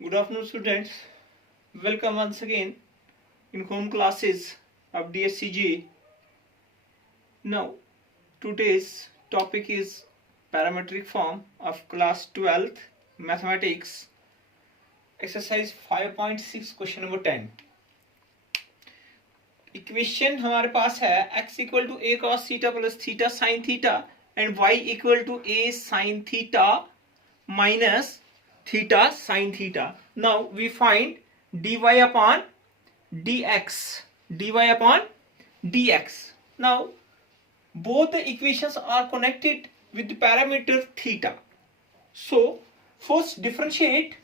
Good afternoon, students. Welcome once again in home classes of DSCG. Now, today's topic is parametric form of class 12th mathematics, exercise 5.6, question number 10. Equation हमारे पास है x equal to a cos theta plus theta sine theta and y equal to a sine theta minus theta sin theta. Now we find dy upon dx. dy upon dx. Now both the equations are connected with the parameter theta. So first differentiate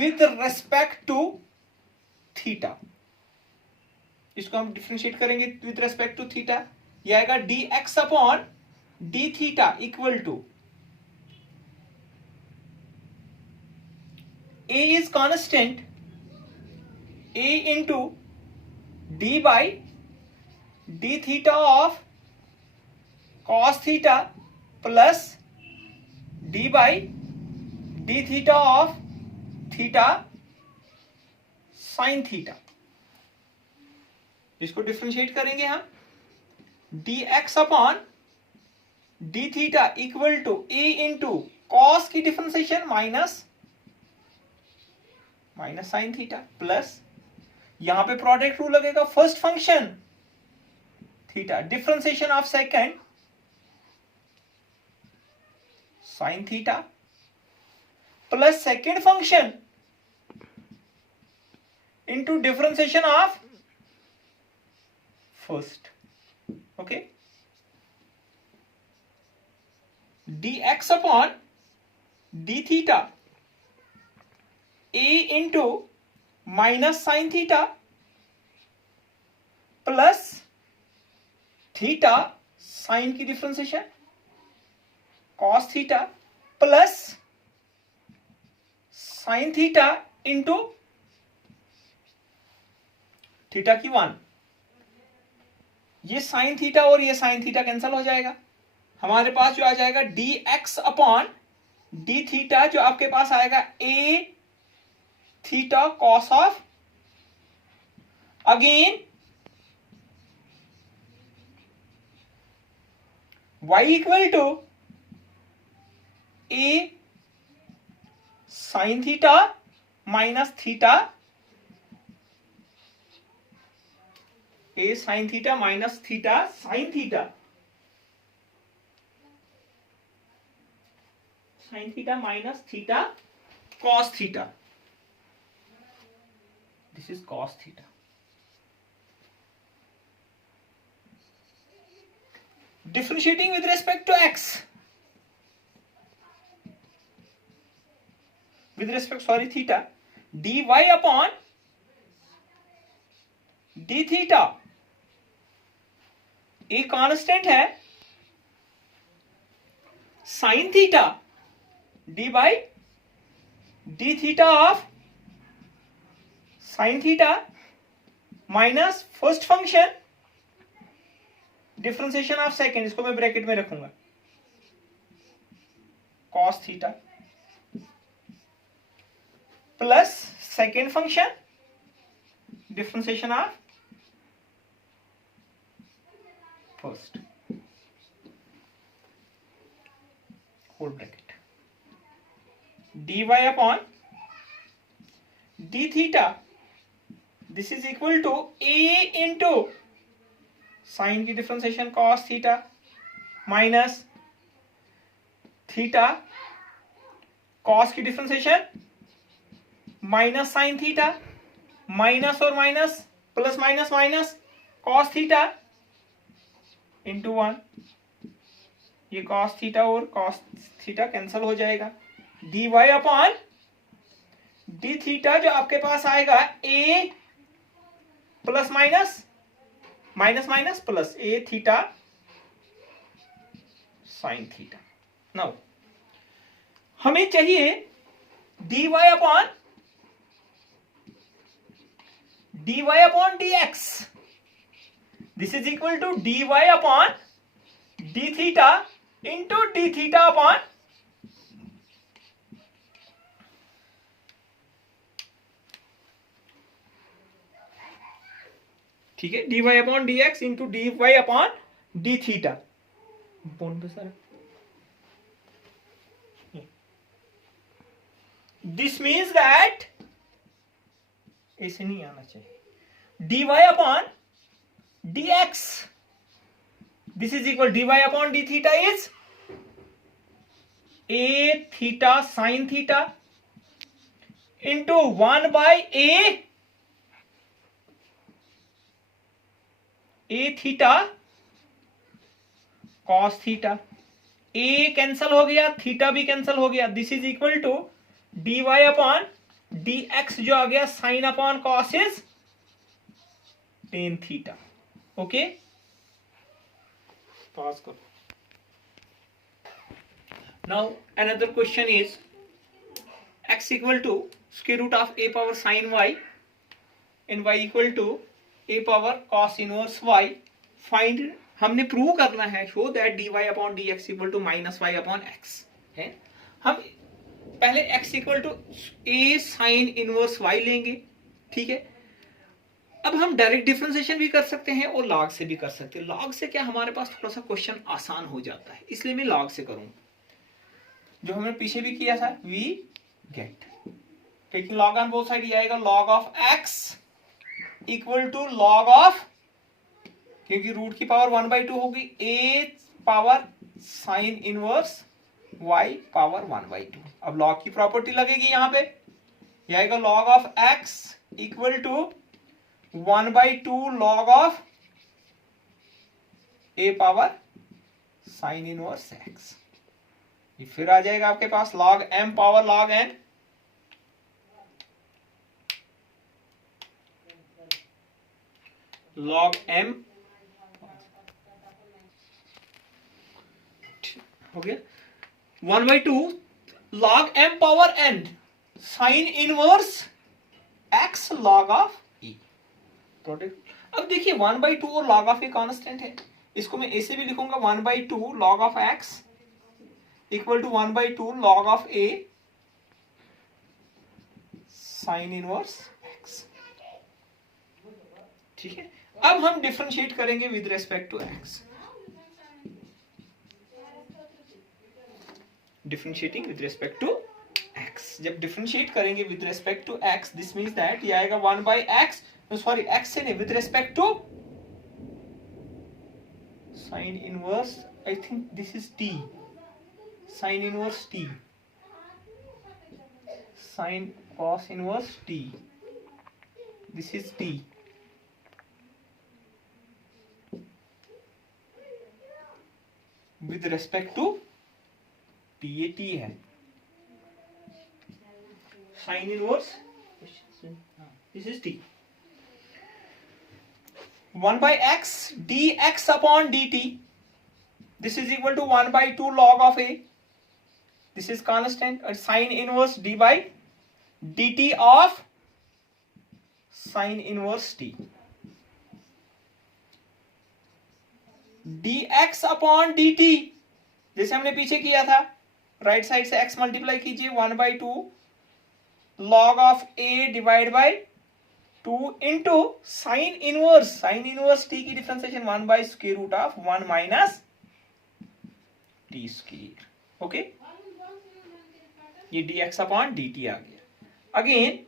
with respect to theta. इसको हम differentiate करेंगे with respect to theta. ये आएगा dx upon d theta equal to a is constant, a into d by d theta of cos theta plus d by d theta of theta sin theta. इसको differentiate करेंगे हम dx upon d theta equal to a into cos की differentiation minus sine theta plus यहां पे product rule लगेगा first function theta differentiation of second sine theta plus second function into differentiation of first. Okay, dx upon d theta a into minus sine theta plus theta sine की differentiation cos theta plus sine theta into theta की 1. ये sine theta और ये sine theta cancel हो जाएगा. हमारे पास जो आ जाएगा dx अपॉन d थीटा जो आपके पास आएगा a theta cos of again y equal to a sin theta minus theta, a sin theta minus theta sin theta, sin theta minus theta cos theta. This is cos theta. Differentiating with respect to x. With respect, theta. dy upon d theta. A constant है sin theta d by d theta of sine theta minus first function differentiation of second, इसको मैं bracket में रखूंगा, cos theta plus second function differentiation of first whole bracket dy upon d theta. This is equal to a into sine की differentiation cos theta minus theta cos की differentiation minus sine theta minus और minus plus minus minus cos theta into 1. ये cos theta और cos theta cancel हो जाएगा. dy upon d theta जो आपके पास आएगा a plus minus minus minus plus a theta sine theta. Now हमें चाहिए dy upon dx. This is equal to dy upon d theta into d theta upon ठीक है, dy upon dx into dy upon d theta. This means that, ऐसे नहीं आना चाहिए, dy upon dx, this is equal dy upon d theta is a theta sine theta into 1 by a theta cos theta. a cancel हो गया, theta भी cancel हो गया, this is equal to dy upon dx जो आ गया sine upon cos is tan theta. Okay, pass करो। Now another question is x equal to square root of a power sine y and y equal to a power cos inverse y। Find, हमने prove करना है, show that dy upon dx equal to minus y upon x है। हम पहले x equal to a sine inverse y लेंगे, ठीक है। अब हम डायरेक्ट डिफरेंशिएशन भी कर सकते हैं और लॉग से भी कर सकते हैं। लॉग से क्या हमारे पास थोड़ा सा क्वेश्चन आसान हो जाता है, इसलिए मैं लॉग से करूंगा, जो हमने पीछे भी किया था। We get taking log on both side, ये आएगा log of x equal to log of, क्योंकि रूट की पावर 1/2 होगी, a power sine inverse y power 1/2। अब लॉग की प्रॉपर्टी लगेगी यहां पे, ये आएगा log of x equal to 1/2 log of a power sine inverse x। ये फिर आ जाएगा आपके पास log m power log n, log m हो गया 1/2 log m power n sine inverse x log of e। अब देखिए 1/2 और लॉग ऑफ ए कांस्टेंट है, इसको मैं ऐसे भी लिखूंगा 1/2 log of x equal to 1/2 log of a sine inverse x। ठीक है, अब हम डिफरेंशिएट करेंगे with respect to x। Differentiating with respect to x, जब डिफरेंशिएट करेंगे with respect to x, this means that ये आएगा 1/x, सॉरी x से नहीं, with respect to sine inverse, I think this is t, sine inverse t, sine cos inverse t, this is t, with respect to t, ये t है, sine inverse, this is t। 1/x dx upon dt, this is equal to 1/2 log of a, this is constant, and sine inverse d by dt of sine inverse t, dx upon dt जैसे हमने पीछे किया था, right side से x multiply कीजिए, 1/2 log of a divide by 2 into sine inverse t की differentiation 1 by square root of 1 minus T square. Okay, ये dx upon dt आ गया। अगेन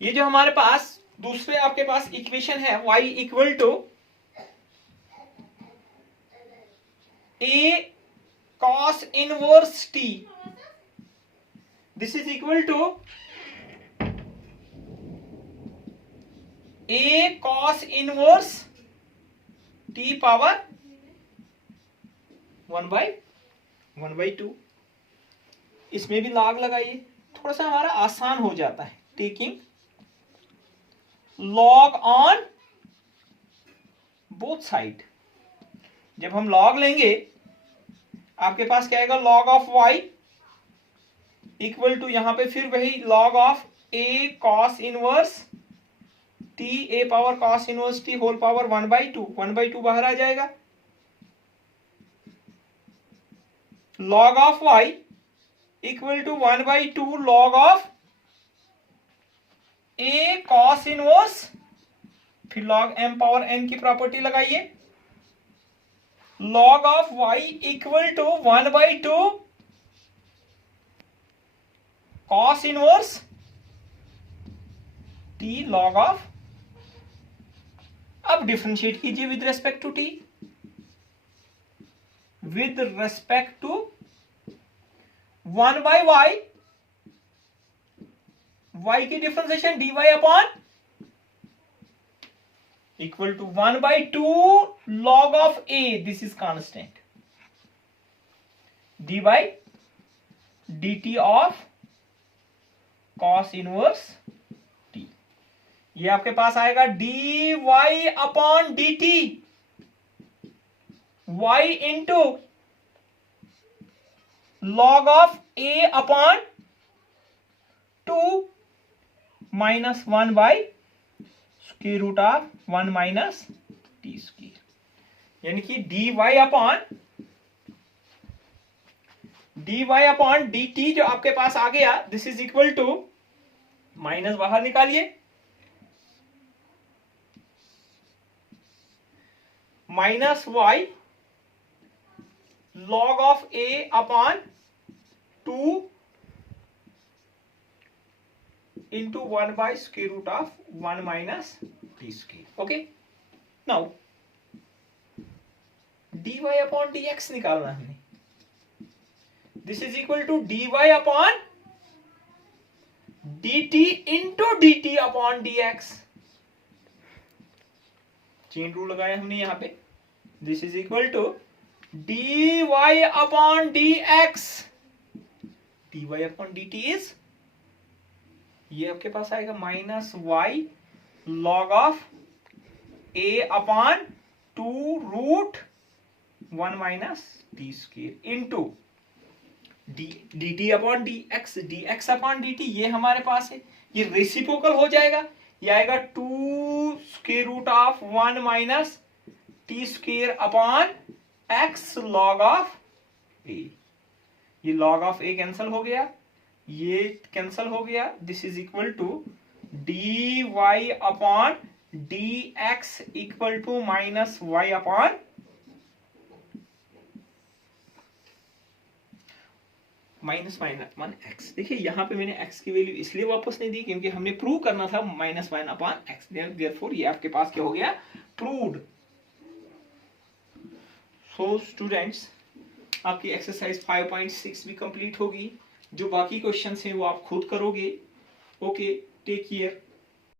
ये जो हमारे पास दूसरे आपके पास इक्वेशन है, y equal to a cos inverse t, this is equal to a cos inverse t power 1/2। इसमें भी लॉग लगाइए, थोड़ा सा हमारा आसान हो जाता है, taking log on both side. जब हम लॉग लेंगे आपके पास क्या आएगा, log of y equal to, यहां पे फिर वही log of a cos inverse t, a power cos inverse t whole power 1/2, 1/2 बाहर आ जाएगा, log of y equal to 1/2 log of a cos inverse, फिर log m पावर n की property लगाइए, log of y equal to 1/2 cos inverse t log of, अब differentiate कीजिए with respect to t, with respect to 1/y, y की differentiation dy upon equal to 1/2 log of a, this is constant, dy dt of cos inverse t, ये आपके पास आएगा dy upon dt, y into log of a upon 2 minus 1 by square root of 1 minus T square, यानी कि dy upon dt जो आपके पास आ गया, this is equal to, minus बाहर निकालिए, minus y log of a upon 2 into 1 by square root of 1 minus t square. Okay, now dy upon dx निकालना है हमें, this is equal to dy upon dt into dt upon dx, chain rule लगाया हमने यहां पे, this is equal to dy upon dx, dy upon dt is, ये आपके पास आएगा minus y log of a upon 2 root 1 minus T square into d t upon d x upon d t, ये हमारे पास है, ये रेसिप्रोकल हो जाएगा, ये आएगा 2 square root of 1 minus T square upon X log of A, ये लॉग ऑफ ए कैंसिल हो गया, ये कैंसिल हो गया, this is equal to d y upon d x equal to minus y upon -1 x. देखिए यहां पे मैंने एक्स की वैल्यू इसलिए वापस नहीं दी क्योंकि हमने प्रूव करना था -1 अपॉन एक्स, देयरफॉर ये आपके पास क्या हो गया, प्रूव्ड। सो स्टूडेंट्स, आपकी एक्सरसाइज 5.6 भी कंप्लीट होगी, जो बाकी क्वेश्चंस हैं वो आप खुद करोगे। Okay, take care.